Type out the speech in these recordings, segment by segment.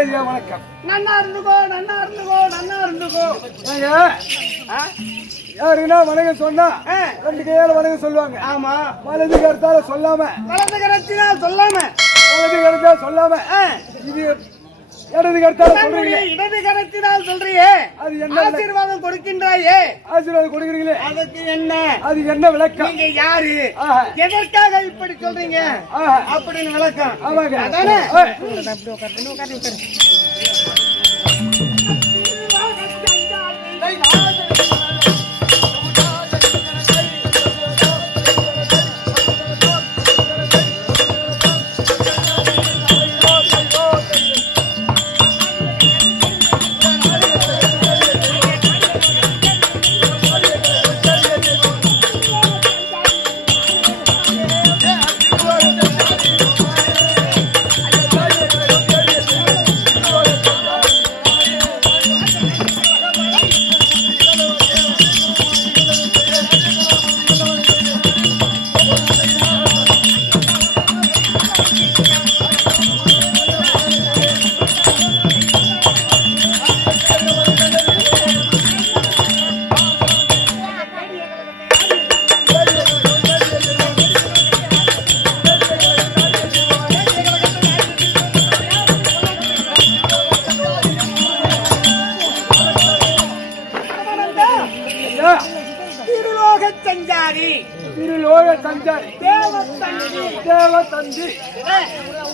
ஐயா வணக்கம். நன்னா இருந்துக்கோ, நன்னா இருந்துக்கோ, நன்னா இருந்துக்கோ. யாருன்னா வணக்கம் சொன்னா 2 கையால வணக்கம் சொல்லுவாங்க. ஆமா, வலது கருத்தால சொல்லாம, வலது கரத்தினால் சொல்லாம, வலது கருத்தால சொல்லாம, இது இடது கருத்தால சொல்றீங்க. இடது கரத்தினால் சொல்றியே, அது என்ன ஆசீர்வாதம் கொடுக்கின்றாயே, ஆசீர்வாதம் கொடுக்குறீங்களே, அதுக்கு என்ன? அது என்ன விளக்கம்? நீங்க யாரு, எதற்காக இப்படி சொல்றீங்க அப்படின்னு விளக்கம். ஆமாங்க, அதானே.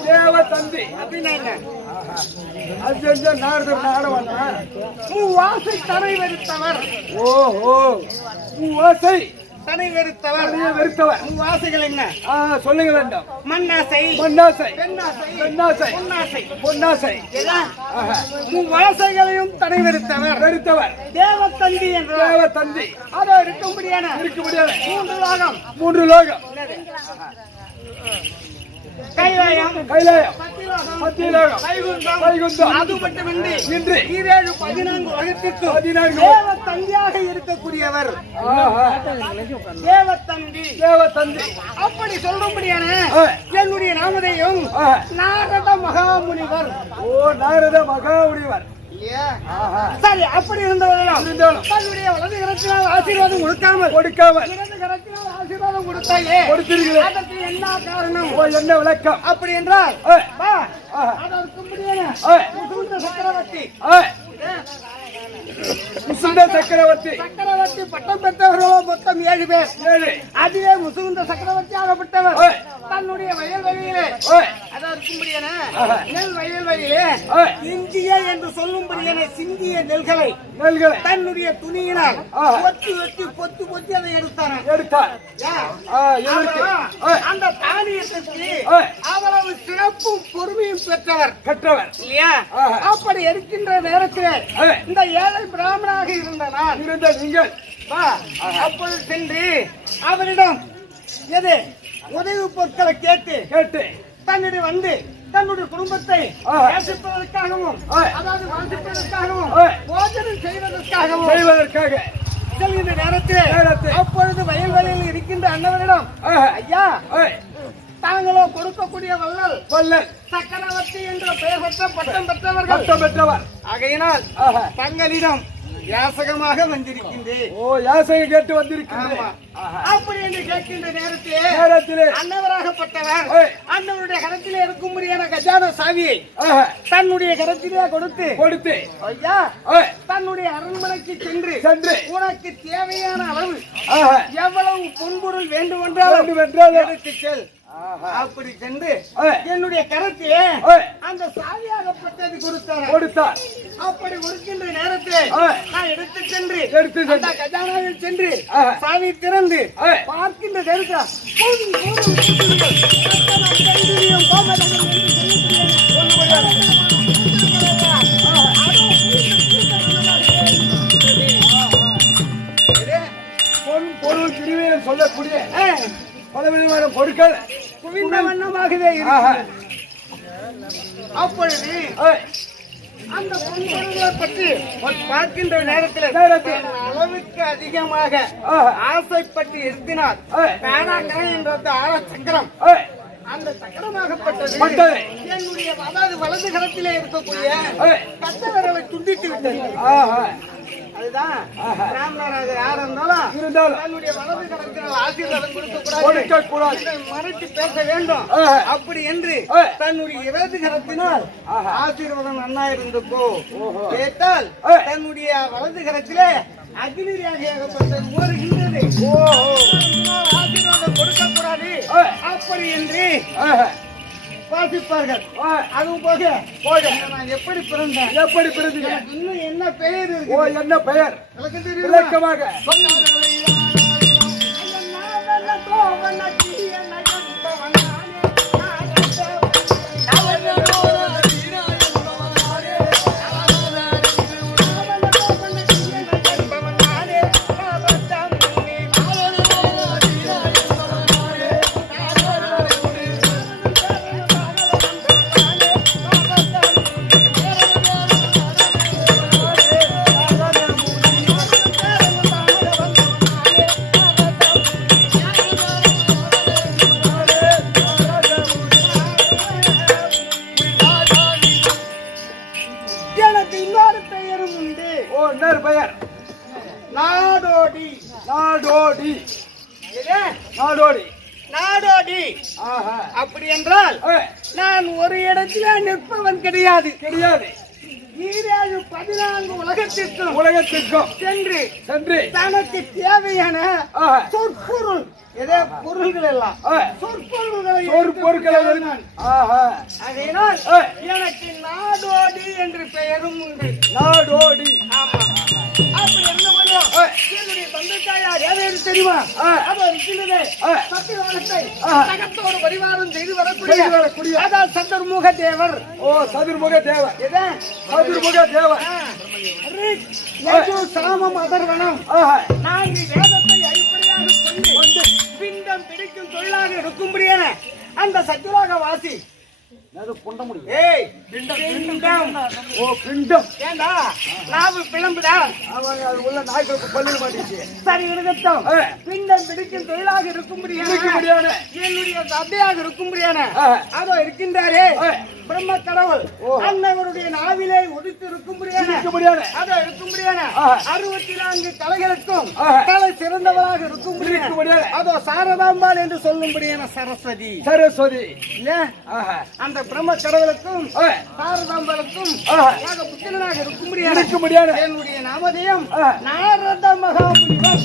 தேவதந்தி அப்படின்னா என்ன? மூவாசை தனை வெறுத்தவர். ஓஹோ, மூவாசை தனை வெறுத்தவர், வெறுத்தவர். மூவாசைகள் என்ன சொல்லுங்க வேண்டும். மண்ணாசை, மண்ணாசை, பெண்ணாசை, பெண்ணாசை, பொன்னாசை, பொன்னாசை, மூவாசைகளையும் தனை வெறுத்தவர். வெறுத்தவர் தேவதந்தி என்ற தேவதந்தி. அதோ இருக்கும்படியான 3 லோகம். 3 லோகம். கைலாயம், கைலாயம், சத்தியலோகம், வைகுந்தம். அது மட்டுமின்றி 17 14 உலகத்திற்கு தேவதந்தியாக இருக்கக்கூடியவர் தேவதந்தி. தேவதந்தி அப்படி சொல்லும்படியான என்னுடைய நாமதையும் நாரத மகாமுனிவர். ஓ, நாரத மகாமுனிவர். சரி, அப்படி இருந்தவர்களும் தன்னுடைய வலது கரத்தினால் ஆசீர்வாதம் கொடுக்காமல் இடது கரத்தினால் ஆசீர்வாதம் கொடுத்தாயே, அதற்கு என்ன காரணம், என்ன விளக்கம்? அப்படி என்றால் அதற்கு முடியான சக்கரவர்த்தி முசுகுந்த சக்கரவர்த்தி பட்டம் பெற்றவர்களோ மொத்தம் 7 பேர். அதுவே முசுகுந்த சக்கரவர்த்தி ஆகப்பட்டவர் தன்னுடைய வயல்வெளியிலே, அதற்கு முடியான நெல் வயல்வெளியிலே இந்திய என்று சொல்லும்படியான சிந்திய நெல்களை தன்னுடைய துணியினால் பொத்தி பொத்தி அதை எடுத்தார். அந்த தானியத்திற்கு அவ்வளவு சிறப்பும் பொறுமையும் பெற்றவர் இல்லையா? அப்படி இருக்கின்ற நேரத்தில் இந்த ஏழை பிராமணாக இருந்த நீங்கள் அப்பொழுது சென்று அவரிடம் எது உதவி பொருட்களை கேட்டு தன்னுடைய வந்து தன்னுடைய குடும்பத்தை நேசிப்பதற்காகவும், அதாவது வாழ்த்துவதற்காகவும், போஜனம் செய்வதற்காக செல்கின்ற நேரத்தில் அப்பொழுது வயல்வெளியில் இருக்கின்ற அண்ணவரிடம், ஐயா, தாங்களோ கொடுக்கக்கூடிய வள்ளல் சக்கரவர்த்தி என்ற பெயர் பெற்ற பட்டம் பெற்றவர் ஆகையினால் தங்களிடம் யாசகமாக வந்திருக்கின்றேன். ஓ, யாசகம் கேட்டு வந்திருக்கின்றேன். அப்படி என்று கேட்கின்ற நேரத்திலே அன்னவராகப்பட்டவர் அன்னவருடைய கரத்திலே இருக்கும்படியான கஜான சாவியை தன்னுடைய கரத்திலே கொடுத்து ஐயா, தன்னுடைய அரண்மனைக்கு சென்று உனக்கு தேவையான அளவு எவ்வளவு பொன்பொருள் வேண்டுமென்றால் எடுத்து செல். அப்படி சென்று என்னுடைய கரத்திலே அந்த சாவியாகப்பட்டது கொடுத்தார். அப்படி கொடுக்கின்ற நேரத்தில் நான் எடுத்து சென்று கஜானாவில் சென்று சாவி திறந்து பார்க்கின்ற நேரத்தில் பொன் பொருள் பிரிவில் சொல்லக்கூடிய பலவிதமான பொருட்கள் குவிந்த வண்ணமாகவே அப்பொழுது அந்த பொருள்களை பற்றி பார்க்கின்ற நேரத்தில் அளவுக்கு அதிகமாக ஆசைப்பட்டு இருத்தினார். என்ற ஆர சக்கரம் அந்த சக்கரமாகப்பட்டது பட்டது என்னுடைய அதாவது வலது கரத்திலே இருக்கக்கூடிய கட்ட விரலை துண்டித்து விட்டது. அதுதான் பிராமணராக யார் இருந்தாலும் தன்னுடைய வலது கரத்தினால் ஆசீர்வாதம் கொடுக்க கூடாது, மறைத்து பேச வேண்டும். அப்படி என்று தன்னுடைய இடது கரத்தினால் ஆசீர்வாதம் நன்னா இருந்துக்கோ கேட்டால் தன்னுடைய வலது கரத்திலே அக்னியாகப்பட்டது ஓடுகின்றது. ஆசீர்வாதம் கொடுக்க கூடாது அப்படி என்று வாசிப்பார்கள். அதுவும் போக நான் எப்படி பிறந்தேன், எப்படி பிறந்தேன், இன்னும் என்ன பெயர் இருக்கு, என்ன பெயர் விளக்கமாக நாடோடி. நாடோடி நாடோடி நாடோடி. அப்படி என்றால் நான் ஒரு இடத்துல நிற்பவன் கிடையாது கிடையாது. 14 உலகத்திற்கும் சென்று தனக்கு தேவையான சொற்பொருள் பொருள்கள் எல்லாம் சொற்பொருள்களை அதனால் எனக்கு நாடோடி என்று பெயரும் உண்டு. நாடோடி. ஆமா. அப்படி என்ன பண்ணும் என்னுடைய தந்தை தாயார் ஏதாவது தெரியுமா? சகத்தோடு பரிவாரம் செய்து வரக்கூடிய அதான் சதுர்முக தேவர். சதுர்முக தேவர். சதுர்முக தேவர். சாமம் அதர்வனம் 4 வேதத்தை அடிப்படையாக கொண்டு பிண்டம் பிடிக்கும் தொழிலாக இருக்கும்படியான அந்த சத்துராக வாசி பொண்ட முடியும். ஏய் பிண்டம். ஓ பிண்டம். ஏண்டா நாவு பிளம்புதா? அது உள்ள நாய்க்கு பல்லு மாட்டிச்சு. சரி இருக்கட்டும். பிண்டம் பிடிக்கும் தொழிலாக இருக்கும்படியான என்னுடைய தந்தையாக இருக்கும்படியான அதோ இருக்கின்றாரே பிரம்ம கடவுள் அன்னவருடைய நாவிலே உதித்து இருக்கும்படியான அதோ இருக்கும்படியான 64 கலைகளுக்கும் தலை சிறந்தவராக இருக்கும்படியான அதோ சாரதாம்பாள் என்று சொல்லும்படியான சரஸ்வதி. சரஸ்வதி இல்ல அந்த பிரம்ம கடவுளுக்கும் சாரதாம்பாளுக்கும் புத்திரனாக இருக்கும்படியான என்னுடைய நாமதேயம் நாரத மகாமுனிவர்.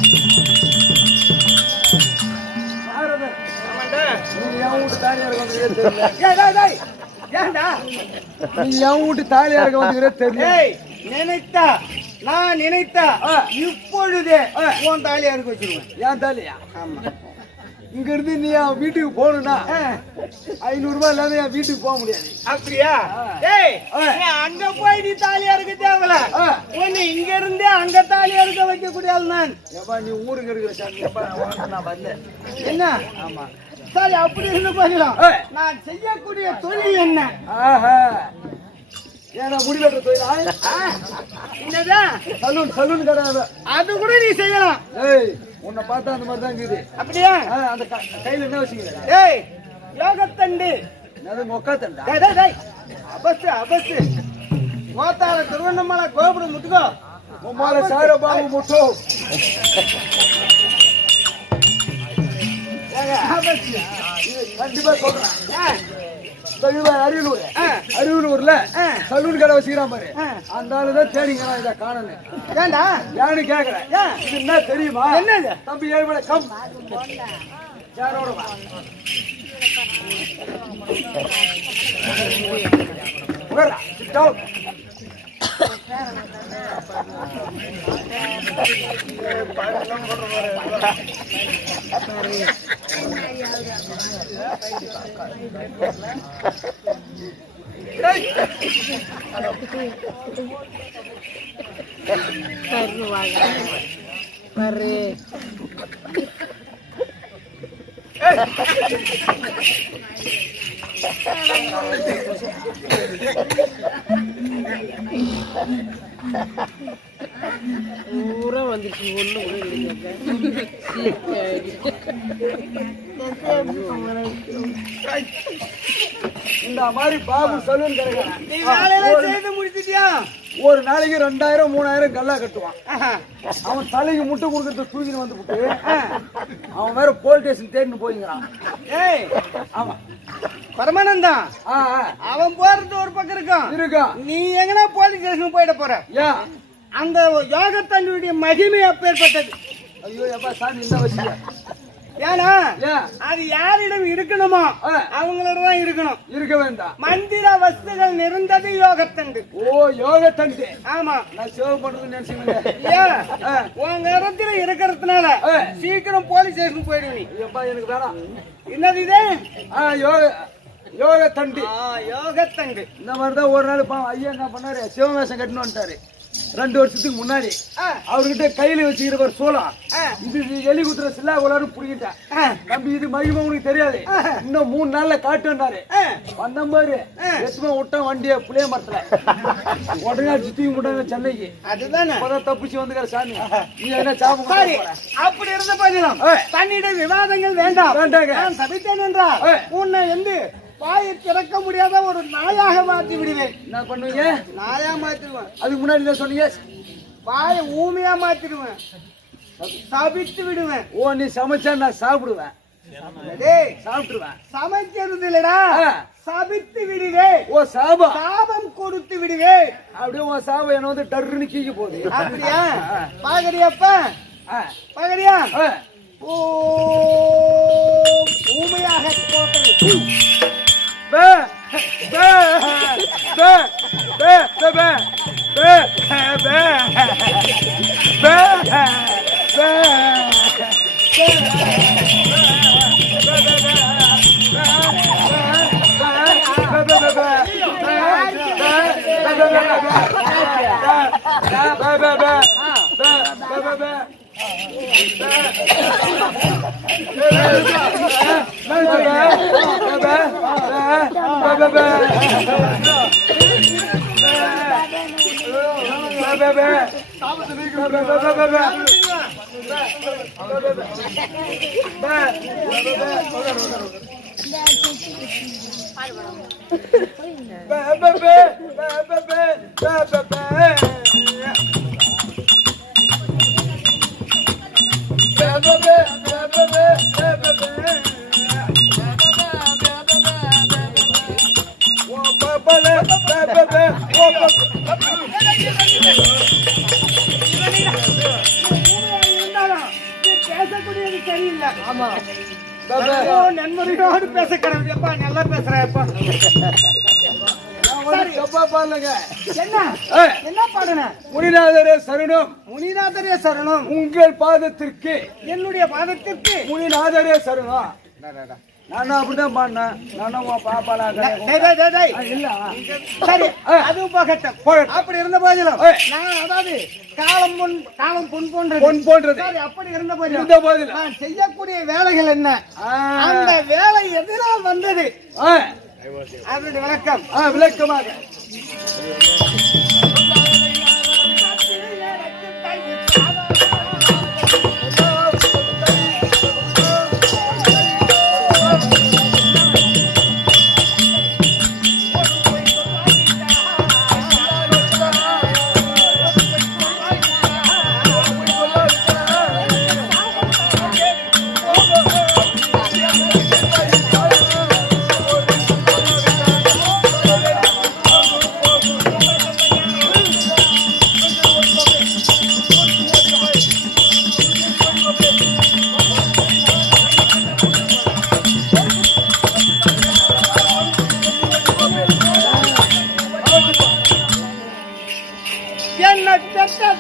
நான் நினைத்தா இப்பொழுதே உன் தாலியா இருக்க வச்சிருவேன். ஏன் தாலியா? ஆமா. இங்க இருந்து நீ வீட்டுக்கு போகணும்னா 500 ரூபாய் இல்லாத என் வீட்டுக்கு போக முடியாது. அப்படியா? அங்க போய் நீ தாலியா இருக்க தேவல. ஒண்ணு இங்க இருந்தே அங்க தாலியா இருக்க வைக்க கூடாது. நான் நீ ஊருக்கு இருக்கிற என்ன? ஆமா. சரி அப்படி இருந்து போகலாம். நான் செய்யக்கூடிய தொழில் என்ன? ஏன்னா முடிவெற்ற தொழிலா? என்னதான் சலூன் கடை. அது கூட நீ செய்யலாம். உன்னை பார்த்தா அந்த மாதிரி தான் இருக்குது. அப்படியா? அந்த கையில என்ன வச்சுக்கிற? ஏய் யோகத்தண்டு. மொக்காத்தண்டா? அபஸ் மோத்தால திருவண்ணாமலை கோபுரம் முட்டுக்கோ. உம்மால சாரபாபு முட்டோ. கண்டிப்பா சொல்றேன். அரியலூர்ல சலூன் கடை வச்சுக்கிறான் பாரு. அந்த ஆளுதான் தேடிங்க இதை காணணும். ஏண்டா யாரு கேக்குறேன். இது என்ன தெரியுமா? என்ன தம்பி ஏழு கம் யாரோட பூரா வந்துச்சு ஒண்ணு கூட இந்த மாதிரி பாபு சலூன் கிடைக்கிறான். நீ வேலையில செய்து முடிச்சிட்டியா? ஒரு நாளைக்கு 2000 3000 கல்லா கட்டுவான். அவன் தலைக்கு முட்டை கொடுக்கறது தூக்கின்னு வந்து விட்டு அவன் வேற போலீஸ் ஸ்டேஷன் தேடின்னு போய்ங்கிறான். ஏய் ஆமா பரமானந்தா அவன் போறது ஒரு பக்கம் இருக்கா. நீ எங்கனா போலீஸ் ஸ்டேஷன் போயிட போற. ஏன் அந்த யோகத்தன்னுடைய மகிமை அப்பேற்பட்டது. ஐயோ எப்பா சாமி இந்த விஷயம் ஏன்னா ஏன் அது யாரிடம் இருக்கணுமோ அவங்களோட தான் இருக்கணும். இருக்க வேண்டாம். மந்திர வஸ்துகள் நிறைந்தது யோகத்தண்டு. ஓ யோக தண்டு. ஆமா நான் சேவ் பண்றது நினைச்சுங்க. உங்க இடத்துல இருக்கிறதுனால சீக்கிரம் போலீஸ் ஸ்டேஷன் போயிடுவீ. எப்பா எனக்கு வேணாம். என்னது இது? யோக தண்டு. யோகத்தண்டு. இந்த மாதிரிதான் ஒரு நாள் ஐயா என்ன பண்ணாரு, சிவவேஷம் கட்டணும் வந்துட்டாரு 2 வருஷத்துக்கு முன்னாடி. அவர்கிட்ட கையில வச்சுக்கிற ஒரு சோளம் இது எலி குத்துற சில்லா கோளாறு புடிக்கிட்டேன். தம்பி இது மகிமை உனக்கு தெரியாது, இன்னும் 3 நாள்ல காட்டுனாரு. வந்த பாரு எத்தமா விட்டான் வண்டிய புளிய மரத்துல உடனே சுத்தி விட்டாங்க சென்னைக்கு. அதுதானே தப்பிச்சு வந்துக்கிற சாமி. நீ என்ன சாப்பிட சரி அப்படி இருந்த போதிலும் தன்னிட விவாதங்கள் வேண்டாம் வேண்டாங்க. நான் சபித்தேன் என்றால் உன்னை வந்து வாயை திறக்க முடியாத ஒரு நாயாக மாற்றி விடுவேன். என்ன பண்ணுவீங்க? நாயா மாத்திடுவேன். அதுக்கு முன்னாடி என்ன சொன்னீங்க? வாயை ஊமையா மாத்திடுவேன், சபித்து விடுவேன். ஓ நீ சமைச்சா நான் சாப்பிடுவேன், சாப்பிட்டுருவேன். சமைக்கிறது இல்லடா, சபித்து விடுவே. ஓ சாபம், சாபம் கொடுத்து விடுவே. அப்படியே உன் சாபம் என்ன வந்து டர்ன்னு கீழே போகுது. அப்படியா? பாக்குறியாப்பா? பாக்குறியா? ஓ ஊமையாக போட்டது. பேசக்கூடியது சரியில்லை. ஆமா நன்முறையோடு பேச கடவுள். எப்பா நல்லா பேசுறப்பா. என்ன பாடுன? முனிநாதரே சரணம், முனிநாதரே சரணம். உங்கள் பாதத்திற்கு, என்னுடைய பாதத்திற்கு முனிநாதரே சரணம். நானும் அப்படிதான் பாடினேன். நானும் பாப்பாளா இல்ல. சரி அதுவும் போகட்டும். அப்படி இருந்த போதிலும் நான் அதாவது காலம் பொன் போன்றது. அப்படி இருந்த போதிலும் நான் செய்யக்கூடிய வேலைகள் என்ன, அந்த வேலை எதனால் வந்தது, அதனுடைய விளக்கம் விளக்கமாக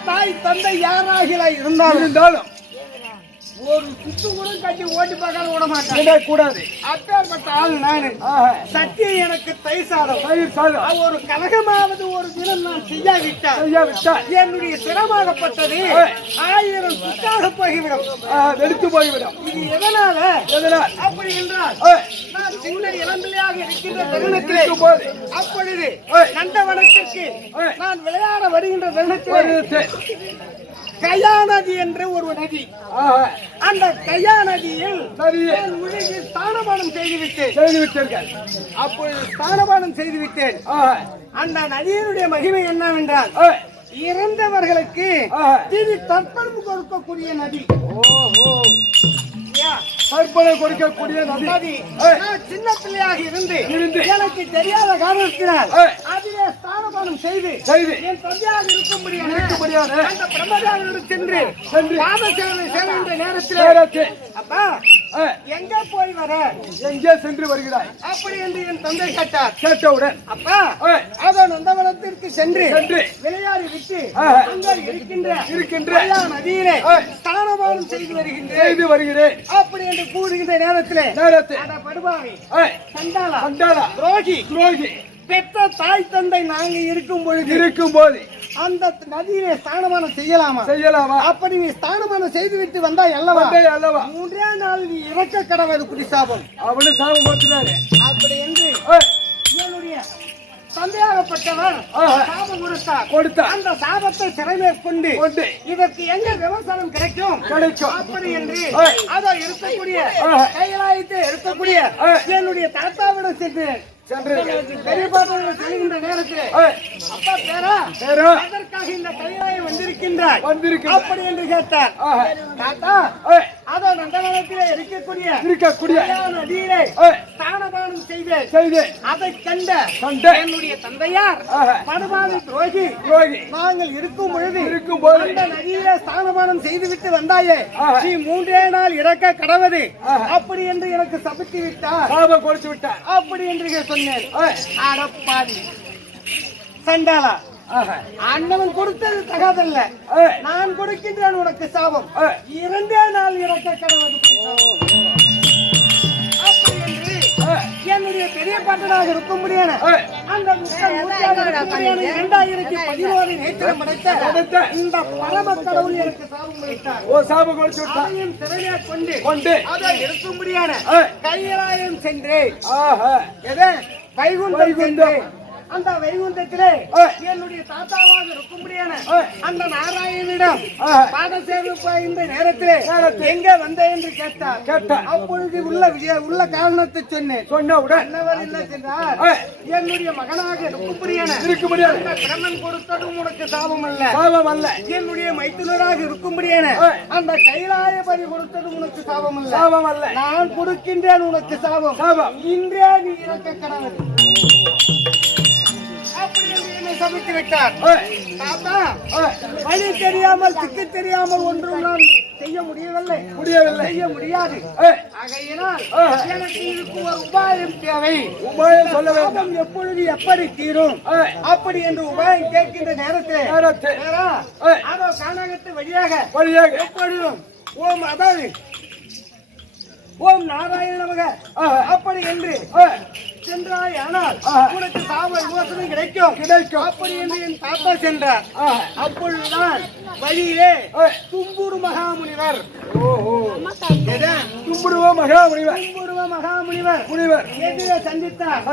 தாய் தந்தை யாராக இருந்தாலும் ஒரு சுத்து கூட கட்டி ஓட்டி பார்க்காத விட மாட்டேன் கூடாது. அப்பேற்பட்ட ஆள் நானு. சத்தியம் எனக்கு தயிர் சாதம். ஒரு கலகமாவது ஒரு தினம் நான் செய்யாவிட்டால் என்னுடைய சிரமாகப்பட்டது 1000 சுத்தாக போய்விடும், வெடித்து போய்விடும். இது எதனால அப்படி என்றால் நான் சின்ன இளம்பிள்ளையாக இருக்கின்ற தருணத்திலே அப்பொழுது நந்தவனத்திற்கு நான் விளையாட வருகின்ற வெள்ளத்தில் கயா நதி என்ற ஒரு நதி. அந்த கயா நதியில் முழுகி ஸ்நானபானம் செய்துவிட்டேன். அப்பொழுது ஸ்நானபானம் செய்துவிட்டேன். அந்த நதியினுடைய மகிமை என்னவென்றால் இறந்தவர்களுக்கு திரு தர்ப்பணம் கொடுக்கக்கூடிய நதி. தர்ப்பணம் கொடுக்கக்கூடிய நதி. சின்ன பிள்ளையாக இருந்து எனக்கு தெரியாத காரணத்தினால் அதிலே ஸ்நானபானம் செய்து என் தந்தையாக இருக்கும்படியான அந்த பிரம்மதாரோடு சென்று பாத சேவை செய்கின்ற நேரத்தில் அப்பா எங்கே போய் வர, எங்கே சென்று வருகிறாய் அப்படி என்று என் தந்தை கேட்டார். கேட்டவுடன் அப்பா அதன் நந்தவனத்திற்கு சென்று விளையாடி விட்டு அங்கே இருக்கின்ற நதியிலே ஸ்நானபானம் செய்து வருகிறேன் அப்படி என்று கூறுகின்ற நேரத்தில் படுபாவி சண்டாளா துரோகி பெற்ற தாய் தந்தை நாங்க இருக்கும் போது அந்த நதியிலே ஸ்நானபானம் செய்யலாமா? அப்படி நீ ஸ்நானபானம் செய்துவிட்டு வந்தாய் அல்லவா? 3 நாள் நீ இறக்க கடவுள் குடிசாபம் அவனு சாபம் போட்டுனாரு. அப்படி என்று என்னுடைய சந்தேகப்பட்டவர் சாபம் கொடுத்தார். அந்த சாபத்தை சிறைமே கொண்டு இதற்கு எங்க விவசாயம் கிடைக்கும் அப்படி என்று அதோ இருக்கக்கூடிய கைலாயத்தை இருக்கக்கூடிய என்னுடைய தாத்தாவிடம் சென்று பெரியபாட்டர்கள் செல்கின்ற நேரத்தில் அப்பா பேரா அதற்காக இந்த கைலாயம் வந்திருக்கின்றார் அப்படி என்று கேட்டார். தாத்தா அதோ நந்தவனத்திலே இருக்கக்கூடிய நதியிலே ஸ்நானபானம் செய்து அதை கண்ட என்னுடைய தந்தையார் படுபாவி துரோகி நாங்கள் இருக்கும் பொழுது அந்த நதியிலே ஸ்நானபானம் செய்துவிட்டு வந்தாயே நீ 3 நாள் இறக்க கடவுது அப்படி என்று எனக்கு சபித்து விட்டார், சாபம் கொடுத்து விட்டார் அப்படி என்று சொன்னேன். அடப்பாடி சண்டாளா, அண்ணவன் கொடுத்தது தகாதல்ல, நான் கொடுக்கின்றேன் உனக்கு சாபம். 2 நாள் இறக்க கடவுள் அப்படி என்று என்னுடைய பெரிய பாட்டனாக இருக்கும்படியான அந்த 2011 நேற்றம் படைத்த இந்த பரம கடவுள் எனக்கு சாபம் அளித்தார். சாபம் கொடுத்து விட்டார். சிறையை கொண்டு அதை இருக்கும்படியான கைலாயம் சென்றேன். வைகுண்டம் அந்த வைகுண்டத்திலே என்னுடைய தாத்தாவாக இருக்கும்படியான அந்த நாராயணனிடம் பாத சேவை இந்த நேரத்திலே எங்க வந்த என்று கேட்டார். அப்பொழுது உள்ள காரணத்தை சொன்னவுடன் என்னவர் என்ன சென்றார், என்னுடைய மகனாக இருக்கும்படியான பிரம்மன் கொடுத்ததும் உனக்கு சாபம் அல்ல, என்னுடைய மைத்துனராக இருக்கும்படியான அந்த கைலாயபதி கொடுத்ததும் உனக்கு சாபம் அல்ல, நான் கொடுக்கின்றேன் உனக்கு சாபம். இன்றே நீ இறக்க கடவுள் அப்படி என்று என்னை சபித்து விட்டார். தாத்தா வழி தெரியாமல் திக்கு தெரியாமல் ஒன்றும் நான் செய்ய முடியவில்லை, செய்ய முடியாது. ஆகையினால் எனக்கு இதுக்கு ஒரு உபாயம் தேவை. உபாயம் சொல்ல வேண்டும். எப்பொழுது எப்படி தீரும் அப்படி என்று உபாயம் கேட்கின்ற நேரத்தில் அதோ கானகத்து வழியாக எப்பொழுதும் ஓம் நாராயண நமக அப்படி என்று சென்றாய், ஆனால் உனக்கு சாப விமோசனம் கிடைக்கும் அப்படி என்று என் தாத்தா சென்றார். அப்பொழுதுதான் வழியிலே தும்புரு மகாமுனிவர் எதிரே சந்தித்தார்.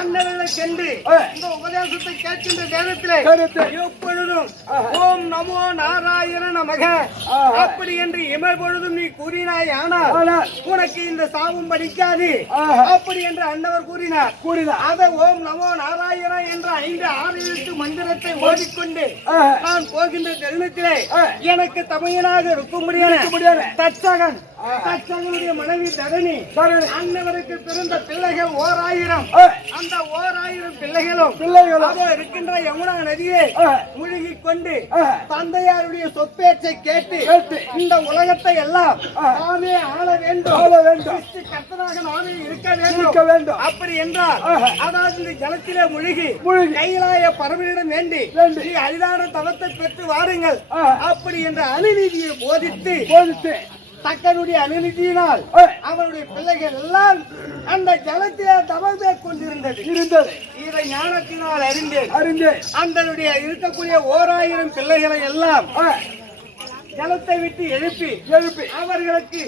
அண்ணவர்களை சென்று இந்த உபதேசத்தை கேட்கின்ற நேரத்தில் எப்பொழுதும் ஓம் நமோ நாராயண நமக அப்படி என்று இமைப்பொழுதும் நீ கூறினாய், ஆனால் உனக்கு இந்த சாபம் படிக்காது அப்படி என்று அண்ணவர் கூறினார். அதை ஓம் நமோ நாராயண என்ற 5-6 எழுத்து மந்திரத்தை ஓதிக்கொண்டு நான் போகின்ற தருணத்திலே எனக்கு தமையனாக இருக்கும்படியான தச்சகனுடைய மனைவி தரணி அண்ணவருக்கு பிறந்த பிள்ளைகள் 1000. அந்த 1000 பிள்ளைகளும் இருக்கின்ற யமுனா நதியை மூழ்கி கொண்டு தந்தையாருடைய சொப்பேச்சை கேட்டு இந்த உலகத்தை எல்லாம் நாமே ஆள வேண்டும், கர்த்தனாக நாமே இருக்க வேண்டும் அப்படி என்றால் அதாவது இந்த ஜலத்திலே மூழ்கி கைலாய பரமனிடம் வேண்டி நீ அரிதான தவத்தை பெற்று வாருங்கள் அப்படி என்ற அநீதியை போதித்து தக்கனுடைய அநீதியினால் அவருடைய பிள்ளைகள் எல்லாம் அந்த ஜலத்திலே தவத்தை கொண்டிருந்தது. இதை ஞானத்தினால் அறிந்து அந்த இருக்கக்கூடிய 1000 பிள்ளைகளை எல்லாம் ஜலத்தை விட்டு எழுப்பி அவர்களுக்கு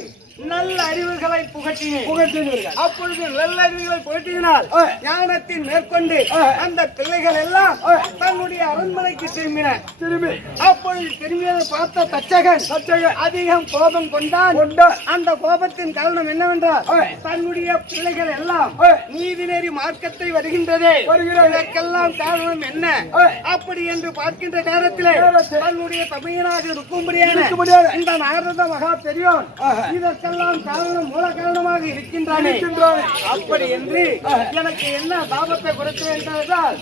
நல்ல அறிவுகளை புகட்டினீர்கள். அப்பொழுது நல்ல அறிவுகளை புகட்டினால் ஞானத்தின் மேற்கொண்டு அந்த பிள்ளைகள் எல்லாம் தன்னுடைய அரண்மனைக்கு வீட்டுக்கு திரும்பினான். திரும்பி அப்பொழுது திரும்பியதை பார்த்த தச்சகன் அதிகம் கோபம் கொண்டான். அந்த கோபத்தின் காரணம் என்னவென்றால் தன்னுடைய பிள்ளைகள் எல்லாம் நீதி நெறி மார்க்கத்தை வருகின்றதே, இதற்கெல்லாம் காரணம் என்ன அப்படி என்று பார்க்கின்ற நேரத்திலே தன்னுடைய தமையனாக இருக்கும்படியான இந்த நாரத மகா பெரியோன் இதற்கெல்லாம் காரணம் மூல காரணமாக இருக்கின்றானே, அப்படி என்று எனக்கு என்ன தாபத்தை கொடுக்க வேண்டும் என்றால்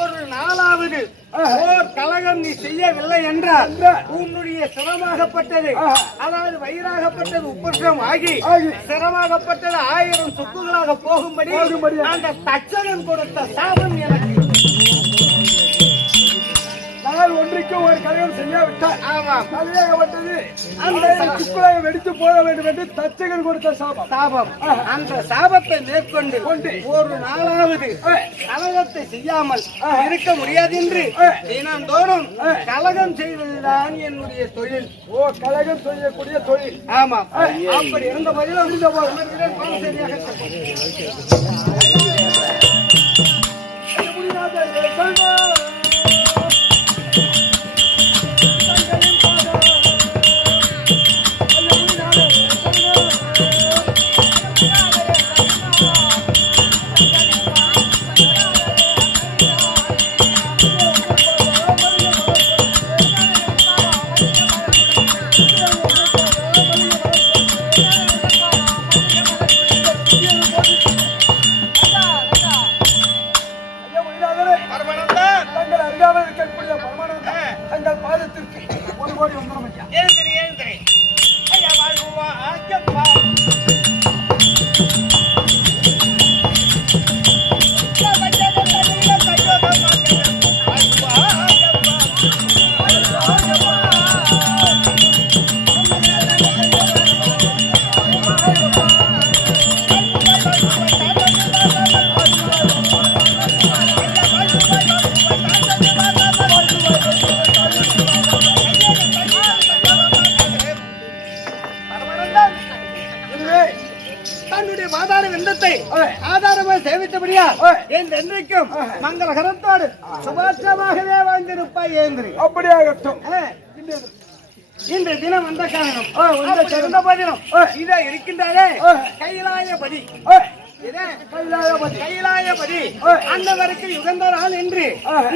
ஒரு நாளாவது ஓர் கலகம் நீ செய்யவில்லை என்றால் உன்னுடைய சிரமாகப்பட்டது, அதாவது வயிறாகப்பட்டது உப்பற்றம் ஆகி சிரமாகப்பட்டது 1000 சொத்துகளாக போகும்படி அந்த தச்சகன் கொடுத்த சாபம் எனக்கு. நாள் ஒன்றைக்கு ஒரு கலகம் செய்யாவிட்டால் கல்யாணப்பட்டது அந்த சுக்குலை வெடித்து போக வேண்டும் என்று தச்சகன் கொடுத்த சாபம். அந்த சாபத்தை மேற்கொண்டு ஒரு நாளாவது கலகத்தை செய்யாமல் இருக்க முடியாது என்று தினந்தோறும் கலகம் செய்வதுதான் என்னுடைய தொழில். ஓ, கலகம் செய்யக்கூடிய தொழில். ஆமா, அப்படி இருந்த பதிலும் தன்னுடைய வாதார வெந்தத்தை ஆதாரமாக சேவித்தபடியா என்றைக்கும் மங்களகரத்தோடு சுபாஷமாகவே வாழ்ந்திருப்பாய் ஏந்திரி. அப்படியாகட்டும். இன்று தினம் வந்த காரணம் சிறந்த பதினம் இதே இருக்கின்றாரே கைலாயபதி. கைலாயபதி அன்னவருக்கு யுகந்த நாள் என்று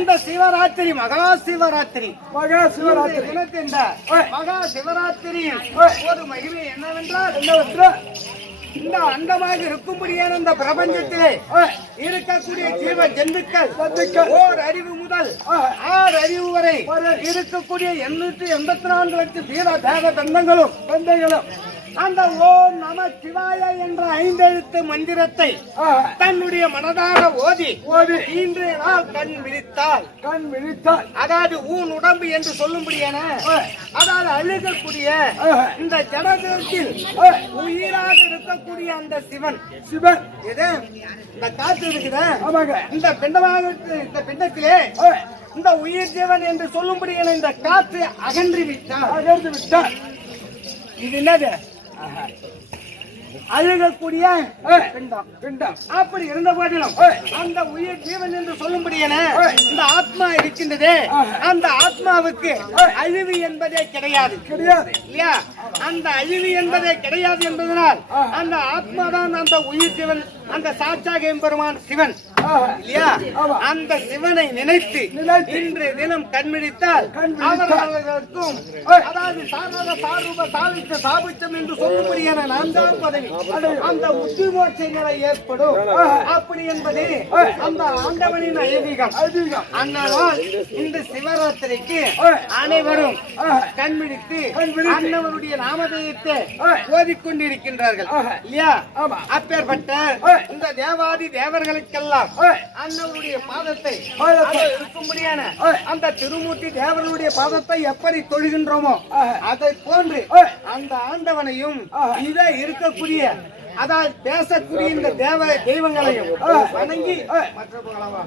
இந்த சிவராத்திரி மகா சிவராத்திரி தினத்தின் மகா சிவராத்திரியில் ஒரு மகிமை என்னவென்றால் இந்த அண்டமாக இருக்கும்படியான இந்த பிரபஞ்சத்திலே இருக்கக்கூடிய ஜீவ ஜந்துக்கள் ஓர் அறிவு முதல் 6 அறிவு வரை இருக்கக்கூடிய 884 லட்சம் வீர தேவ தந்தங்களும் அந்த ஓம் நம சிவாய என்ற 5 எழுத்து மந்திரத்தை தன்னுடைய மனதார ஓதி இன்றைய நாள் கண் விழித்தால் அதாவது ஊன் உடம்பு என்று சொல்லும்படியான அதாவது அழுகக்கூடிய இந்த ஜடத்தில் உயிராக இருக்கக்கூடிய அந்த சிவன் இது இந்த காற்று இருக்குதா இந்த பிண்டமாக இந்த பிண்டத்திலே இந்த உயிர் ஜீவன் என்று சொல்லும்படியான இந்த காற்று அகன்று விட்டார். இது என்னது? அழுகக்கூடிய பிண்டம். அப்படி இருந்த போதிலும் அந்த உயிர் ஜீவன் என்று சொல்லும்படியான இந்த ஆத்மா இருக்கின்றதே, அந்த ஆத்மாவுக்கு அழிவு என்பதே கிடையாது இல்லையா? அந்த அழிவு என்பதே கிடையாது என்பதனால் அந்த ஆத்மா தான் அந்த உயிர் ஜீவன், அந்த சாட்சாக எம்பெருமான் சிவன் இல்லையா? அந்த சிவனை நினைத்து இன்று தினம் கண்மிழித்தால் அவர்களுக்கும் அதாவது சாபிச்சம் என்று சொல்லும்படியான 4ஆம் பதவி அந்த உத்திமோட்ச நிலை ஏற்படும். அப்படி என்பது அந்த ஆண்டவனின் ஐதீகம். அந்நாள் இந்த சிவராத்திரிக்கு அனைவரும் கண்மிழித்து அண்ணவருடைய நாமதேயத்தை ஓதிக்கொண்டிருக்கின்றார்கள் இல்லையா? அப்பேற்பட்ட இந்த தேவாதி தேவர்களுக்கெல்லாம் அண்ணவருடைய பாதத்தை இருக்கும்படியான அந்த திருமூர்த்தி தேவர்களுடைய பாதத்தை எப்படி தொழுகின்றோமோ அதை போன்று அந்த ஆண்டவனையும் இதை இருக்கக்கூடிய அதாவது பேசக்கூடிய இந்த தெய்வங்களையும் வணங்கி மற்ற போகலாமா?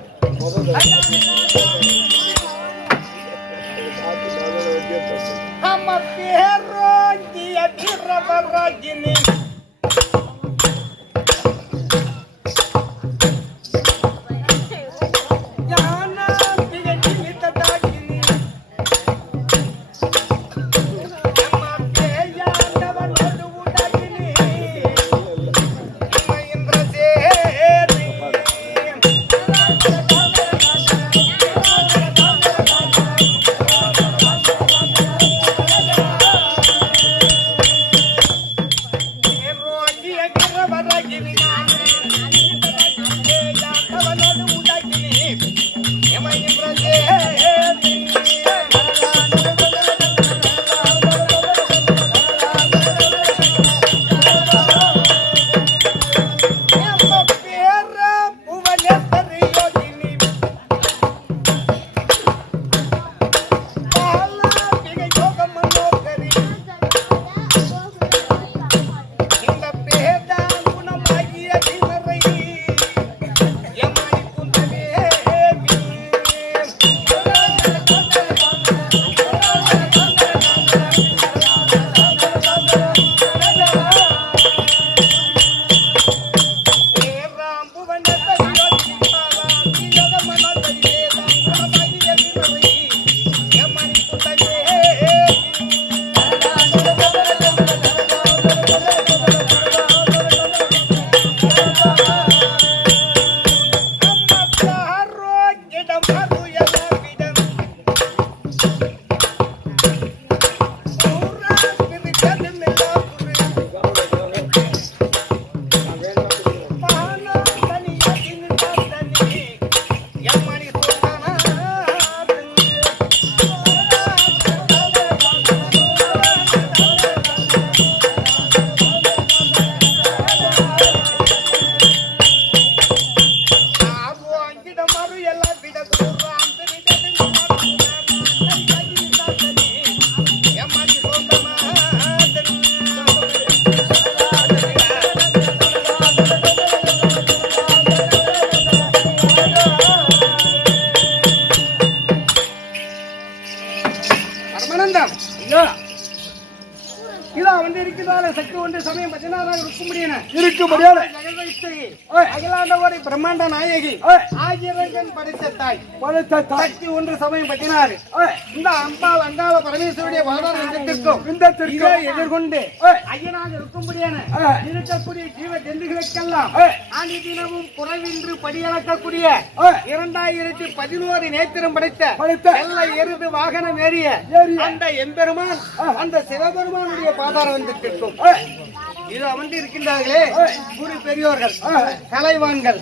இதோ வந்து இருக்கிறதால சக்தி ஒன்று சமயம் 16 இருக்க முடியாது அகிலாண்டவரை பிரம்மாண்ட நாயகி ஆகியவர்கள் படைத்த தாய் சக்தி ஒன்று சமயம் 16 இந்த அம்பாள் அங்காள பரமேஸ்வருடைய வாதாரத்திற்கும் இதை எதிர்கொண்டு ஐயனாக இருக்கும்படியான இருக்கக்கூடிய ஜீவ ஜந்துகளுக்கெல்லாம் ஆண்டி தினமும் குறைவின்றி படியளக்கக்கூடிய 2011 நேத்திரம் படைத்த எல்லை எருது வாகனம் ஏறிய அந்த எம்பெருமான் அந்த சிவபெருமானுடைய பாதாரம் வந்திருக்கும் இது அமர்ந்து இருக்கின்றார்களே குரு பெரியோர்கள் கலைவான்கள்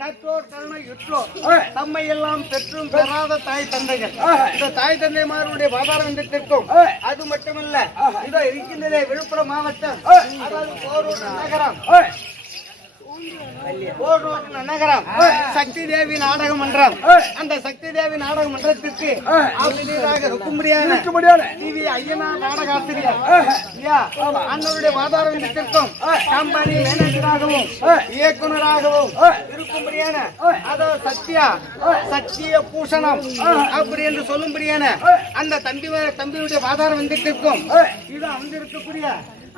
கற்றோர் கருணை யுற்றோர் தம்மை எல்லாம் பெற்றும் பெறாத தாய் தந்தைகள் இந்த தாய் தந்தைமாருடைய பாதாரம் வந்திருக்கும் அது மட்டுமல்ல இதோ இருக்கின்றதே விழுப்புரம் மாவட்டம் அதாவது போரூர் நகரம் நகரம் சக்தி தேவி நாடக மன்றம் அந்த சக்தி தேவி நாடக மன்றத்திற்கு ஆசிரியராக இருக்கும்படியான டிவி ஐயனா நாடக ஆசிரியர் அண்ணனுடைய வாதாரத்திற்கும் கம்பெனி மேனேஜராகவும் இயக்குநராகவும் இருக்கும்படியான அதாவது சத்திய பூஷணம் அப்படி என்று சொல்லும்படியான அந்த தம்பியுடைய வாதாரத்திற்கும் இது அமர்ந்திருக்கக்கூடிய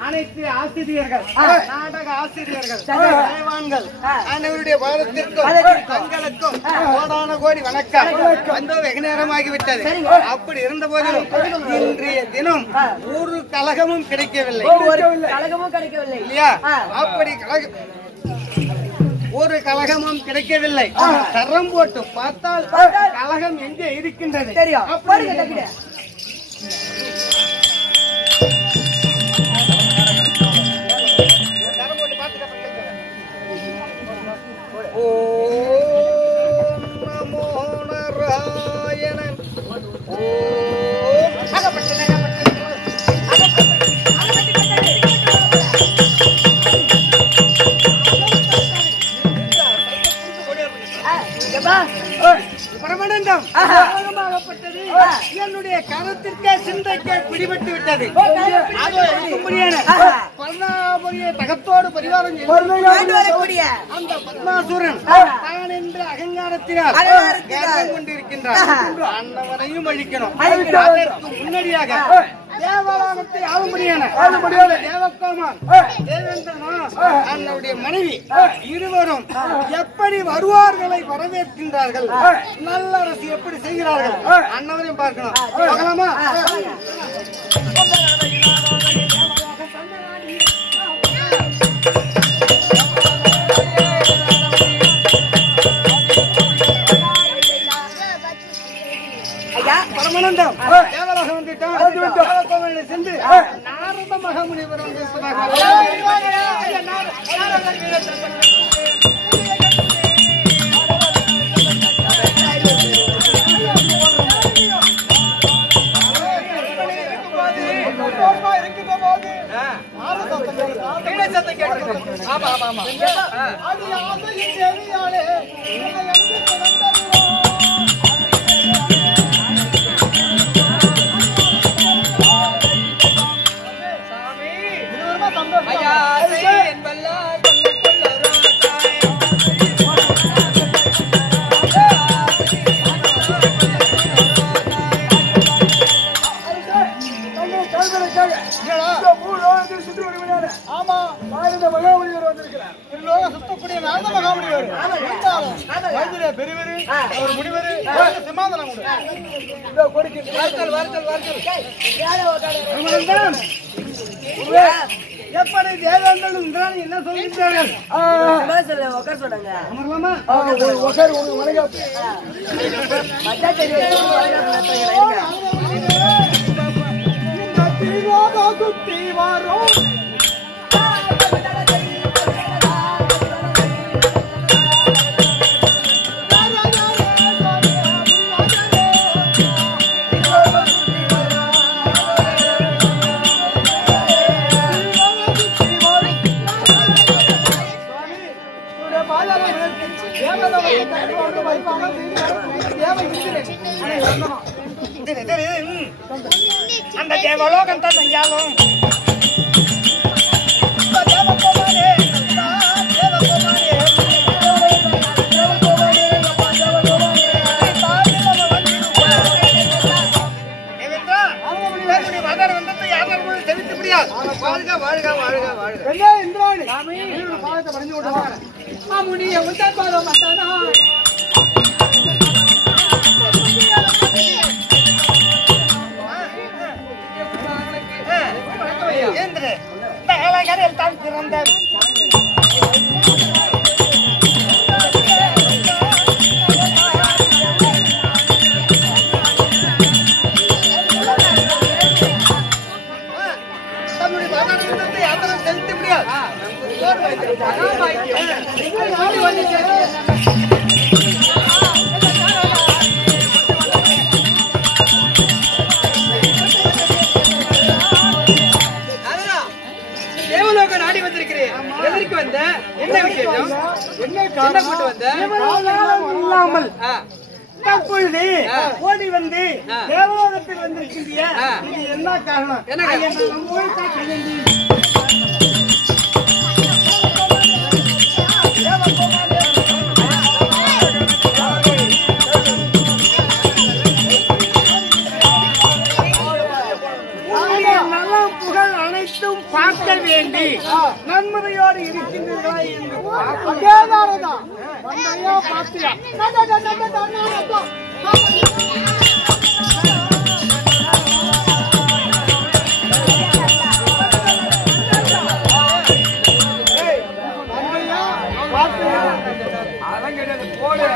அனைத்து ஆசிரியர்கள் நாடக ஆசிரியர்கள் கலைவான்கள் அனைவருடைய வாதத்திற்கும் தங்களுக்கும் கோடான கோடி வணக்கம் வந்து வெகு நேரமாகிவிட்டது அப்படி இருந்த போதிலும் இன்றைய தினம் ஒரு கழகமும் கிடைக்கவில்லை இல்லையா அப்படி ஒரு கழகமும் கிடைக்கவில்லை தரம் போட்டு பார்த்தால் கழகம் எங்கே இருக்கின்றது என்னுடைய கருத்திற்கே சிந்தைக்கே பிடிபட்டு விட்டது தகத்தோடு பரிவாரம் அந்த பத்மாசுரன் தான் என்ற அகங்காரத்தினால் கொண்டிருக்கின்றார் அன்னவரையும் அழிக்கணும் அதற்கு முன்னடியாக தேவலாகத்தை ஆளும்படியான தேவக்கோமான் தேவேந்திரனுடைய மனைவி இருவரும் எப்படி வருவார்களை வரவேற்கின்றார்கள் நல்ல அரசு எப்படி செய்கிறார்கள் அன்னவரையும் பார்க்கணும் பார்க்கலாமா பரமானந்தம் தேவராக வந்துட்டான் சென்று நாரத மகாமுனிவர் எப்படி தேவேந்திரன் என்ன சொல்லிட்டார்கள் அந்த தேவலோகம் தான் செஞ்சாலும் சாமி ஒரு பாதத்தை பறிஞ்சு விட்டு மாமுனிய உந்தன் பாதம் வந்தானா ஏந்திரே இந்த ஏழைகள் தான் பிறந்த தேவலோக நாடி வந்திருக்கிறேன். எதற்கு வந்த? என்ன விசேஷம்? என்ன கொண்டு வந்த? இல்லாமல் தற்பொழுது ஓடி வந்து தேவலோகத்தில் வந்திருக்கிறியா? இது என்ன காரணம்? புகழ் அனைத்தும் பார்க்க வேண்டி நன்முறையோடு இருக்கின்றீர்களா என்று அதெல்லாம் கிடையாது போடு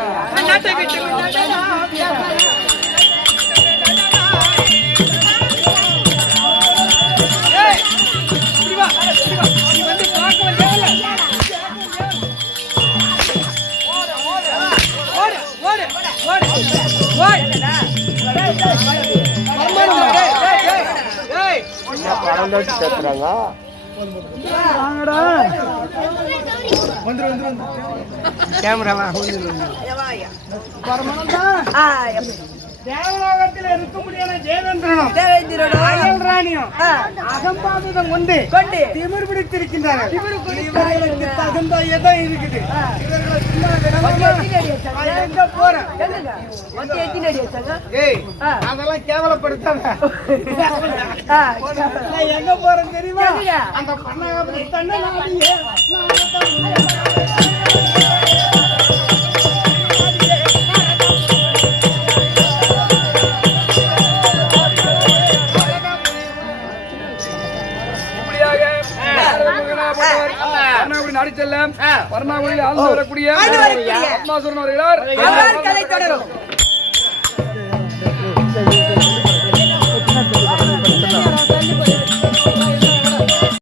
தேவலோகத்தில் இருக்க முடியாத தேவேந்திரனும் அயல் ராணியும் அகம்பாவிதம் கொண்டு திமிர் பிடித்திருக்கின்றார்கள். இவர்களுக்கு தகுந்த இடம் இருக்குது. இவர்களை சும்மா விடாம நான் எங்க போறேன்? ஏய், அதெல்லாம் கேவலப்படுத்தாங்க. நான் எங்க போறேன் தெரியுமா? அந்த பண்ணாங்க தன்னை நாடியே நாடி செல்ல வர்ணாவளியில் ஆழ்ந்து வரக்கூடிய பத்மாசுரன் அவர்களால்